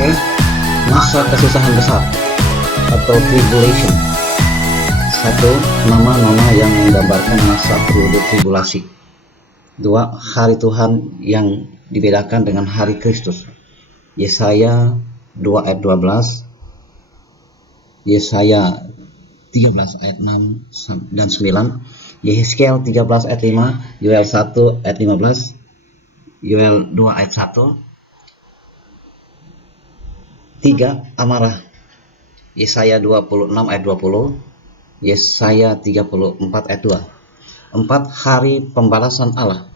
E. Masa kesusahan besar atau tribulation. Satu, nama-nama yang menggambarkan masa periode tribulasi. Dua, hari Tuhan yang dibedakan dengan hari Kristus. Yesaya 2 ayat 12, Yesaya 13 ayat 6 dan 9, Yehezkiel 13 ayat 5, Yoel 1 ayat 15, Yoel 2 ayat 1. 3. Amarah, Yesaya 26 ayat 20, Yesaya 34 ayat 2. 4. Hari pembalasan Allah,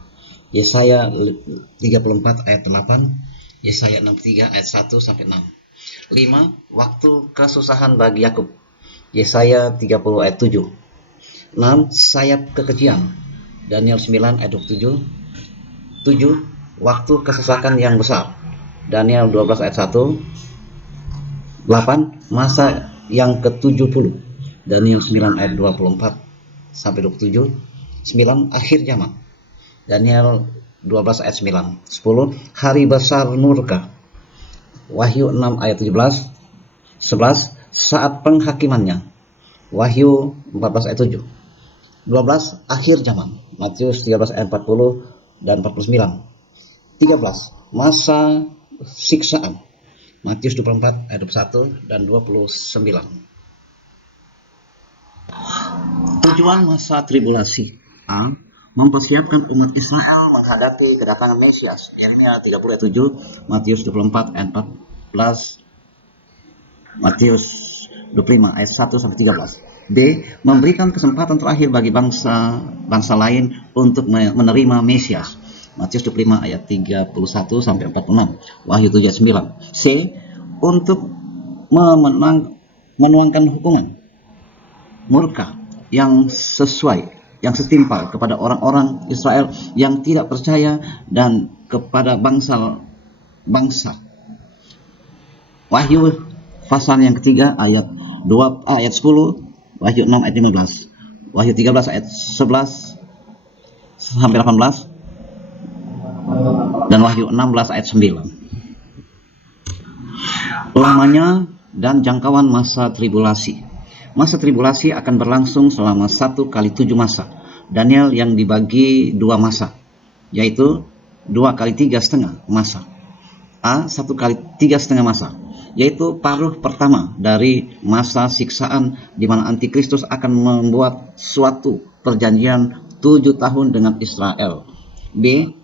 Yesaya 34 ayat 8, Yesaya 63 ayat 1 sampai 6. 5. Waktu kesusahan bagi Yakub, Yesaya 30 ayat 7. 6. Sayap kekejian, Daniel 9 ayat 27. 7. Waktu kesesakan yang besar, Daniel 12 ayat 1. 8. Masa yang ke-70, Daniel 9 ayat 24 sampai 27. 9. Akhir zaman, Daniel 12 ayat 9. 10. Hari besar murka, Wahyu 6 ayat 17. 11. Saat penghakimannya, Wahyu 14 ayat 7. 12. Akhir zaman, Matius 13 ayat 40 dan 49. 13. Masa siksaan, Matius 24 ayat 21 dan 29. Tujuan masa tribulasi. A. Mempersiapkan umat Israel menghadapi kedatangan Mesias, Yeremia 30 ayat 7, Matius 24 ayat 14, Matius 25 ayat 1 sampai 13. B. Memberikan kesempatan terakhir bagi bangsa lain untuk menerima Mesias, Matius 25 ayat 31 sampai 46, Wahyu 7 ayat 9. C. Untuk menuangkan hukuman murka yang setimpal kepada orang-orang Israel yang tidak percaya dan kepada bangsa. Wahyu pasal yang ketiga ayat 10, Wahyu 6 ayat 15, Wahyu 13 ayat 11 sampai 18, dan Wahyu 16 ayat 9. Lamanya dan jangkauan masa tribulasi. Masa tribulasi akan berlangsung selama 1 kali 7 masa. Daniel yang dibagi 2 masa, yaitu 2 kali 3,5 masa. A. 1 kali 3,5 masa, yaitu paruh pertama dari masa siksaan di mana Antikristus akan membuat suatu perjanjian 7 tahun dengan Israel. B.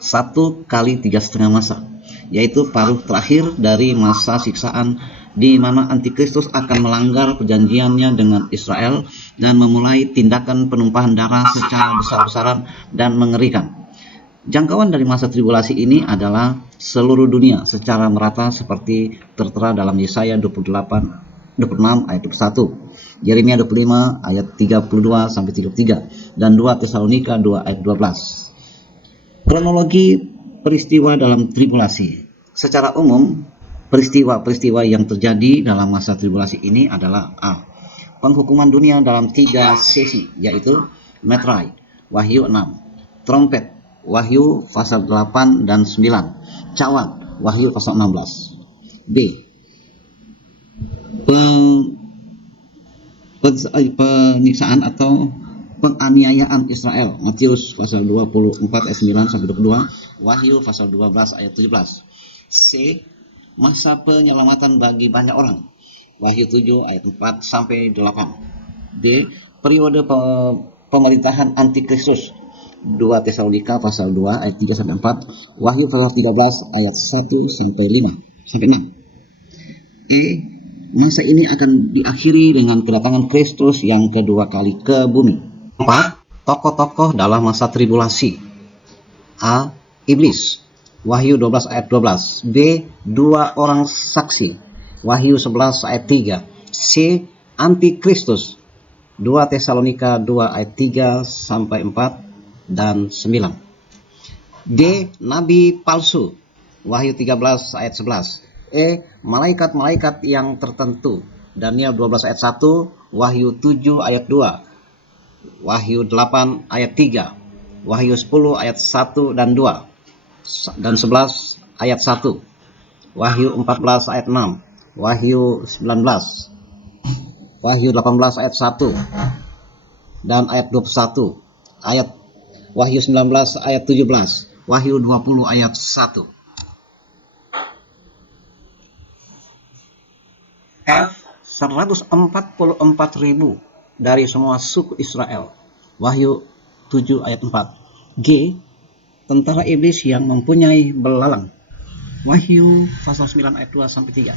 1 kali 3,5 masa, yaitu paruh terakhir dari masa siksaan di mana Antikristus akan melanggar perjanjiannya dengan Israel dan memulai tindakan penumpahan darah secara besar-besaran dan mengerikan. Jangkauan dari masa tribulasi ini adalah seluruh dunia secara merata seperti tertera dalam Yesaya 26 ayat 21, Yeremia 25 ayat 32 sampai 33, dan 2 Tesalonika 2 ayat 12. Kronologi peristiwa dalam tribulasi. Secara umum, peristiwa-peristiwa yang terjadi dalam masa tribulasi ini adalah A. Penghukuman dunia dalam 3 sesi, yaitu Metrai, Wahyu 6, Trompet, Wahyu pasal 8 dan 9, Cawan, Wahyu pasal 16. B. Penyiksaan atau penganiayaan Israel, Matius pasal 24 ayat 9 sampai 22, Wahyu pasal 12 ayat 17. C. Masa penyelamatan bagi banyak orang, Wahyu 7 ayat 4 sampai 8. D. Periode pemerintahan Antikristus, 2 Tesalonika pasal 2 ayat 3 sampai 4, Wahyu pasal 13 ayat 1 sampai 5 sampai 6. E. Masa ini akan diakhiri dengan kedatangan Kristus yang kedua kali ke bumi. 4. Tokoh-tokoh dalam masa tribulasi. A. Iblis, Wahyu 12 ayat 12. B. 2 orang saksi, Wahyu 11 ayat 3. C. Antikristus, 2 Tesalonika 2 ayat 3 sampai 4 dan 9. D. Nabi palsu, Wahyu 13 ayat 11. E. Malaikat-malaikat yang tertentu, Daniel 12 ayat 1, Wahyu 7 ayat 2, Wahyu 8 ayat 3, Wahyu 10 ayat 1 dan 2, dan 11 ayat 1. Wahyu 14 ayat 6, Wahyu 19, Wahyu 18 ayat 1 dan ayat 21, ayat Wahyu 19 ayat 17, Wahyu 20 ayat 1. F 144.000 dari semua suku Israel. Wahyu 7 ayat 4. G. Tentara iblis yang mempunyai belalang. Wahyu pasal 9 ayat 2 sampai 3.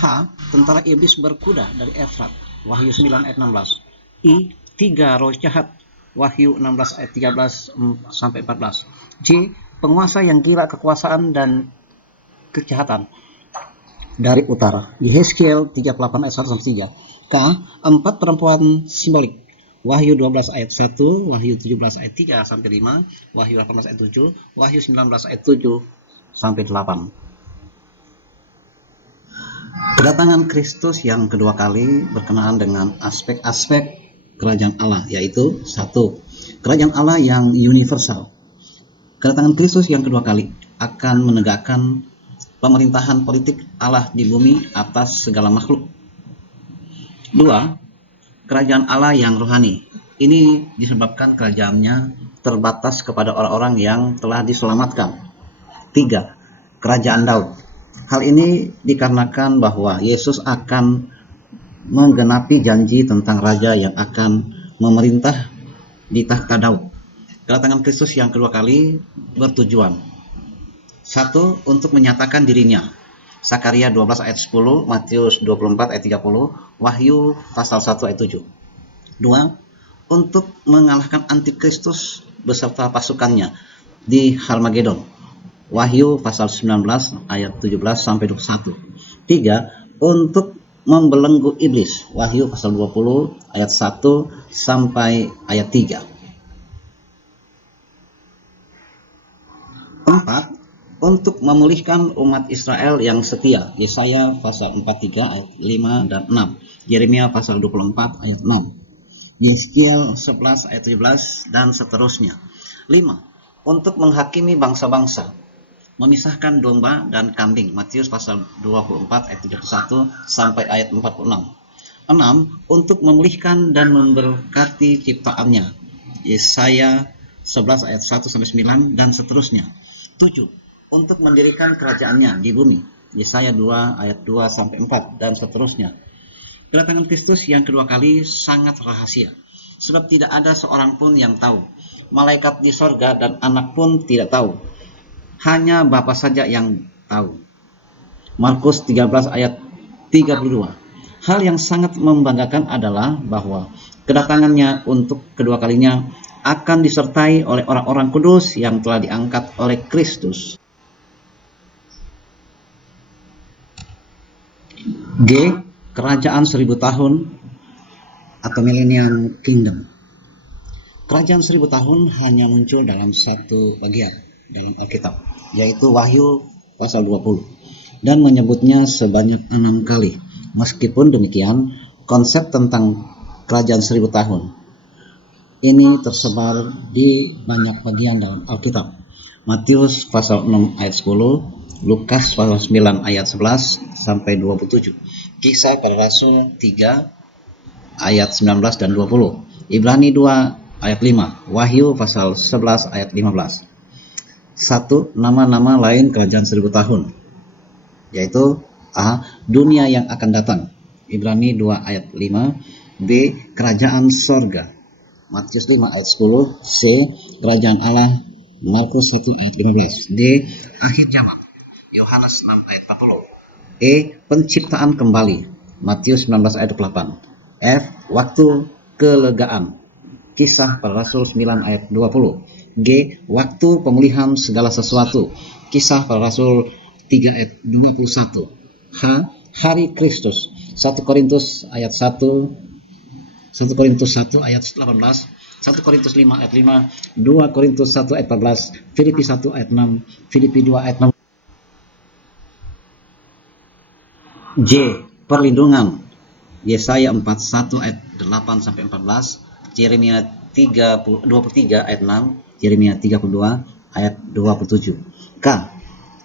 H. Tentara iblis berkuda dari Efrat. Wahyu 9 ayat 16. I. 3 roh jahat. Wahyu 16 ayat 13 sampai 14. J. Penguasa yang gila kekuasaan dan kejahatan dari utara. Yehezkiel 38 ayat 1 sampai 3. K. 4 perempuan simbolik. Wahyu 12 ayat 1, Wahyu 17 ayat 3 sampai 5, Wahyu 18 ayat 7, Wahyu 19 ayat 7 sampai 8. Kedatangan Kristus yang kedua kali berkenaan dengan aspek-aspek kerajaan Allah, yaitu 1. Kerajaan Allah yang universal. Kedatangan Kristus yang kedua kali akan menegakkan pemerintahan politik Allah di bumi atas segala makhluk. 2. Kerajaan Allah yang rohani. Ini disebabkan kerajaannya terbatas kepada orang-orang yang telah diselamatkan. 3. Kerajaan Daud. Hal ini dikarenakan bahwa Yesus akan menggenapi janji tentang raja yang akan memerintah di takhta Daud. Kedatangan Kristus yang kedua kali bertujuan 1. Untuk menyatakan dirinya. Sakaria 12 ayat 10, Matius 24 ayat 30, Wahyu pasal 1 ayat 7. 2. Untuk mengalahkan antikristus beserta pasukannya di Harmagedon. Wahyu pasal 19 ayat 17 sampai 21. 3. Untuk membelenggu iblis. Wahyu pasal 20 ayat 1 sampai ayat 3. 4. Untuk memulihkan umat Israel yang setia. Yesaya pasal 43 ayat 5 dan 6. Yeremia pasal 24 ayat 6. Yehezkiel 11 ayat 17 dan seterusnya. 5. Untuk menghakimi bangsa-bangsa. Memisahkan domba dan kambing. Matius pasal 24 ayat 31 sampai ayat 46. 6. Untuk memulihkan dan memberkati ciptaannya. Yesaya 11 ayat 1 sampai 9 dan seterusnya. 7. Untuk mendirikan kerajaannya di bumi. Yesaya 2 ayat 2 sampai 4 dan seterusnya. Kedatangan Kristus yang kedua kali sangat rahasia, sebab tidak ada seorang pun yang tahu. Malaikat di sorga dan anak pun tidak tahu. Hanya Bapa saja yang tahu. Markus 13 ayat 32. Hal yang sangat membanggakan adalah bahwa kedatangannya untuk kedua kalinya akan disertai oleh orang-orang kudus yang telah diangkat oleh Kristus. G. Kerajaan 1000 tahun atau Millennium Kingdom. Kerajaan 1000 tahun hanya muncul dalam satu bagian dalam Alkitab, yaitu Wahyu pasal 20, dan menyebutnya sebanyak 6 kali. Meskipun demikian, konsep tentang kerajaan 1000 tahun ini tersebar di banyak bagian dalam Alkitab. Matius pasal 6 ayat 10, Lukas pasal 9 ayat 11 sampai 27, Kisah para Rasul 3 ayat 19 dan 20, Ibrani 2 ayat 5, Wahyu pasal 11 ayat 15. 1. Nama-nama lain kerajaan 1000 tahun, yaitu A. Dunia yang akan datang. Ibrani 2 ayat 5. B. Kerajaan sorga. Matius 5 ayat 10. C. Kerajaan Allah. Markus 1 ayat 15. D. Akhir zaman. Yohanes 6 ayat 40. E. Penciptaan kembali. Matius 19 ayat 28. F. Waktu kelegaan. Kisah para Rasul 9 ayat 20. G. Waktu pemulihan segala sesuatu. Kisah para Rasul 3 ayat 21. H. Hari Kristus. 1 Korintus ayat 1, 1 Korintus 1 ayat 18, 1 Korintus 5 ayat 5, 2 Korintus 1 ayat 14, Filipi 1 ayat 6, Filipi 2 ayat 6. J. Perlindungan. Yesaya 41 ayat 8 sampai 14, Yeremia 23 ayat 6, Yeremia 32 ayat 27. K.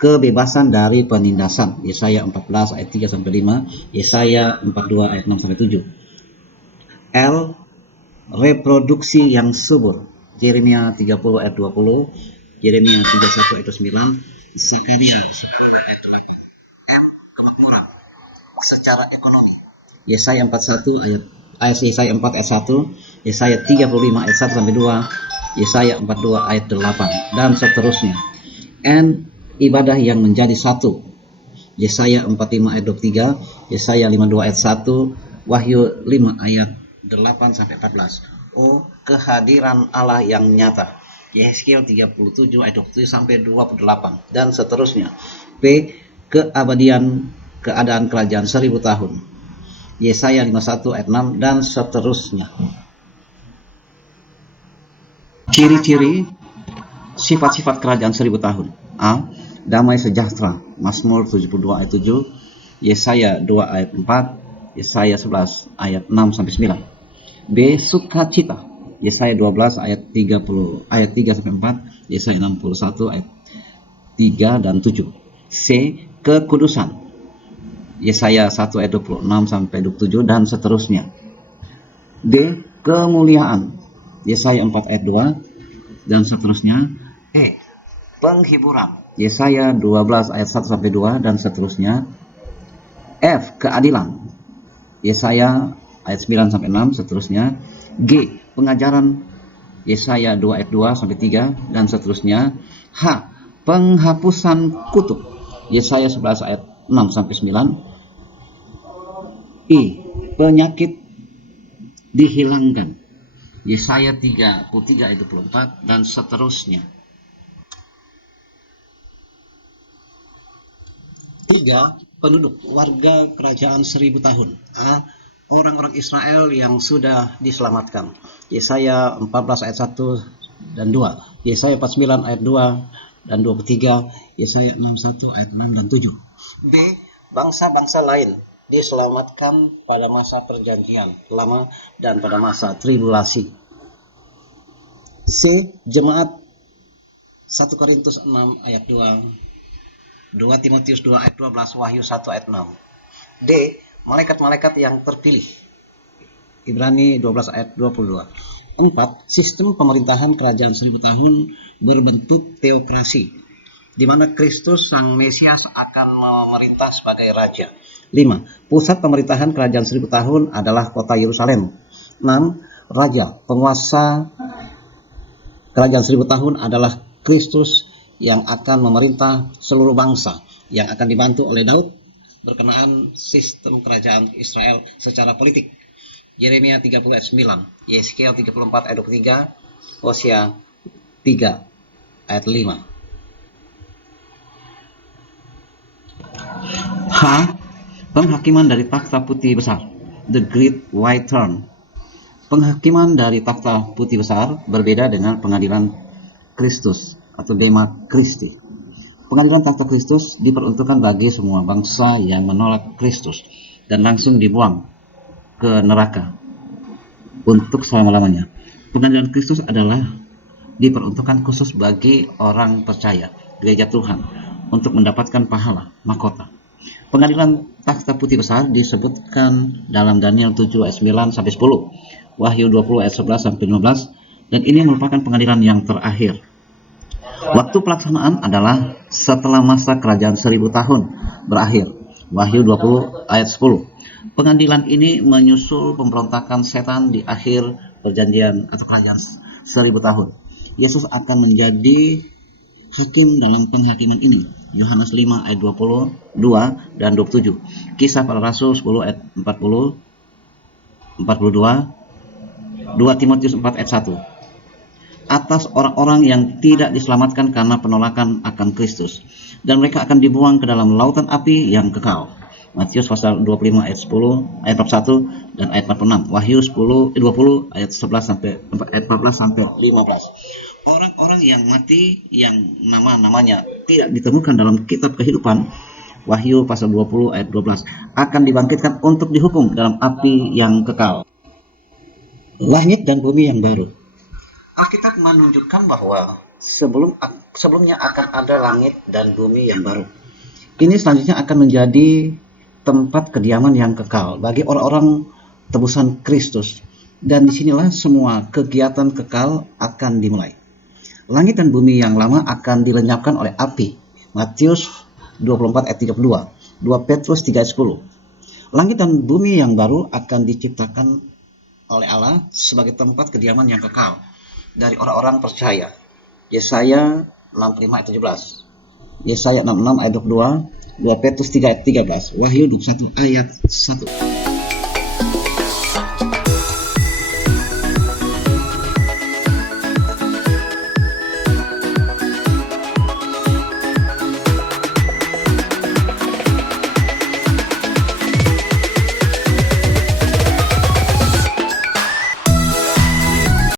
kebebasan dari penindasan. Yesaya 14 ayat 3 sampai 5, Yesaya 42 ayat 6 sampai 7. L. Reproduksi yang subur. Yeremia 30 ayat 20, Yeremia 31 ayat 9, Zakaria 10 ayat 8. M. Kemakmuran secara ekonomi. Yesaya 41 ayat Yesaya 4 ayat 1, Yesaya 35 ayat 1 sampai 2, Yesaya 42 ayat 8 dan seterusnya. N. Ibadah yang menjadi satu. Yesaya 45 ayat 23, Yesaya 52 ayat 1, Wahyu 5 ayat 8 sampai 14. O. Kehadiran Allah yang nyata. Yesaya 37 ayat 27 sampai 28 dan seterusnya. P. Keadaan kerajaan 1000 tahun. Yesaya 51 ayat 6 dan seterusnya. Ciri-ciri sifat-sifat kerajaan 1000 tahun. A. Damai sejahtera. Mazmur 72 ayat 7, Yesaya 2 ayat 4, Yesaya 11 ayat 6 sampai 9. B. Sukacita. Yesaya 12 ayat 3 sampai 4, Yesaya 61 ayat 3 dan 7. C. Kekudusan. Yesaya 1 ayat 26 sampai 27 dan seterusnya. D. Kemuliaan. Yesaya 4 ayat 2 dan seterusnya. E. Penghiburan. Yesaya 12 ayat 1 sampai 2 dan seterusnya. F. Keadilan. Yesaya ayat 9 sampai 6 seterusnya. G. Pengajaran. Yesaya 2 ayat 2 sampai 3 dan seterusnya. H. Penghapusan kutuk. Yesaya 11 ayat 6 sampai 9. I. Penyakit dihilangkan. Yesaya 33 ayat 24 dan seterusnya. 3. Penduduk warga kerajaan 1000 tahun. A. Orang-orang Israel yang sudah diselamatkan. Yesaya 14 ayat 1 dan 2, Yesaya 49 ayat 2 dan 23, Yesaya 61 ayat 6 dan 7. B. Bangsa-bangsa lain diselamatkan pada masa perjanjian lama dan pada masa tribulasi. C. Jemaat 1 Korintus 6 ayat 2, 2 Timotius 2 ayat 12, Wahyu 1 ayat 6. D. Malaikat-malaikat yang terpilih. Ibrani 12 ayat 22. 4. Sistem pemerintahan kerajaan 1000 tahun berbentuk teokrasi, di mana Kristus Sang Mesias akan memerintah sebagai Raja. 5. Pusat pemerintahan kerajaan 1000 tahun adalah kota Yerusalem. 6. Raja penguasa kerajaan 1000 tahun adalah Kristus yang akan memerintah seluruh bangsa, yang akan dibantu oleh Daud berkenaan sistem kerajaan Israel secara politik. Yeremia 30 ayat 9, Yeskiel 34 ayat 23, Hosea 3 ayat 5. H. Penghakiman dari takhta putih besar, the Great White Throne. Penghakiman dari takhta putih besar berbeda dengan pengadilan Kristus atau Bema Christi. Pengadilan takhta Kristus diperuntukkan bagi semua bangsa yang menolak Kristus dan langsung dibuang ke neraka untuk selama-lamanya. Pengadilan Kristus adalah diperuntukkan khusus bagi orang percaya, gereja Tuhan, untuk mendapatkan pahala, mahkota. Pengadilan takhta putih besar disebutkan dalam Daniel 7 ayat 9 sampai 10, Wahyu 20 ayat 11 sampai 15, dan ini merupakan pengadilan yang terakhir. Waktu pelaksanaan adalah setelah masa kerajaan 1000 tahun berakhir. Wahyu 20 ayat 10. Pengadilan ini menyusul pemberontakan setan di akhir perjanjian atau kerajaan 1000 tahun. Yesus akan menjadi hakim dalam penghakiman ini. Yohanes 5 ayat 22 dan 27. Kisah para Rasul 10 ayat 40, 42, 2 Timotius 4 ayat 1. Atas orang-orang yang tidak diselamatkan karena penolakan akan Kristus, dan mereka akan dibuang ke dalam lautan api yang kekal. Matius pasal 25 ayat 10 ayat 41 dan ayat 46. Wahyu 20 ayat 11 sampai ayat 14 sampai 15. Orang-orang yang mati yang nama-namanya tidak ditemukan dalam kitab kehidupan, Wahyu pasal 20 ayat 12, akan dibangkitkan untuk dihukum dalam api yang kekal. Langit dan bumi yang baru. Alkitab menunjukkan bahwa sebelumnya akan ada langit dan bumi yang baru. Ini selanjutnya akan menjadi tempat kediaman yang kekal bagi orang-orang tebusan Kristus. Dan disinilah semua kegiatan kekal akan dimulai. Langit dan bumi yang lama akan dilenyapkan oleh api. Matius 24 ayat 32, 2 Petrus 3 ayat 10. Langit dan bumi yang baru akan diciptakan oleh Allah sebagai tempat kediaman yang kekal dari orang-orang percaya. Yesaya 65 ayat 17, Yesaya 66 ayat 22, 2 Petrus 3 ayat 13, Wahyu 21 ayat 1.